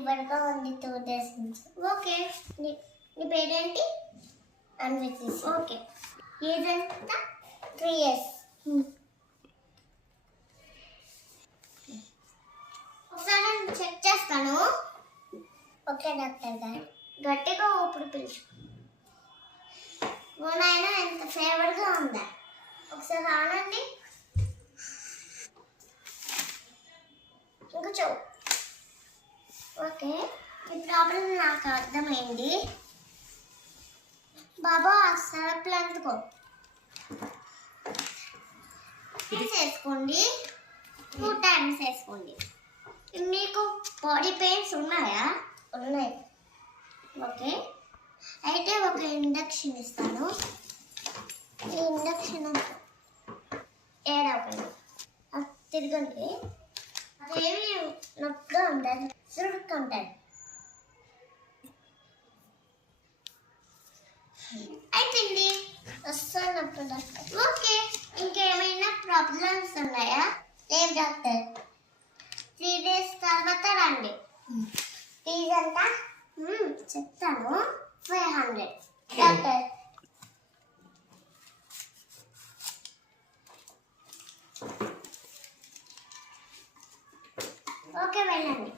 ఫీవర్గా ఉంది 2 days నుంచి. Okay, నీ పేరేంటి? అన్విత్. ఓకే, ఏజ్ ఎంత? 3 years. ఒకసారి నేను చెక్ చేస్తాను. ఓకే డాక్టర్ గారు, గట్టిగా ఊపిరి పిలుచు. ఓ నాయనా, ఎంత ఫేవర్గా ఉందా? ఒకసారి ఆనండి. ఇంకా చూ. ఓకే, ఈ ప్రాబ్లం నాకు అర్థమైంది. బాబా సరప్లు అందుకో వేసుకోండి, 2 times వేసుకోండి. మీకు బాడీ పెయిన్స్ ఉన్నాయా? ఉన్నాయి. ఓకే, అయితే ఒక ఇంజెక్షన్ ఇస్తాను. ఈ ఇంజెక్షన్ ఏడవకండి, తిరగండి. అదేమి నొప్పిగా ఉంటుంది, సురుక్కుంటుంది. అయిపోయింది, వస్తాను డాక్టర్. ఓకే, ఇంకేమైనా ప్రాబ్లమ్స్ ఉన్నాయా? లేవు డాక్టర్. 3 days తర్వాత రండి. ఫీజ్ అంతా చెప్తాను, 500 డాక్టర్. ఓకే, వెళ్ళండి.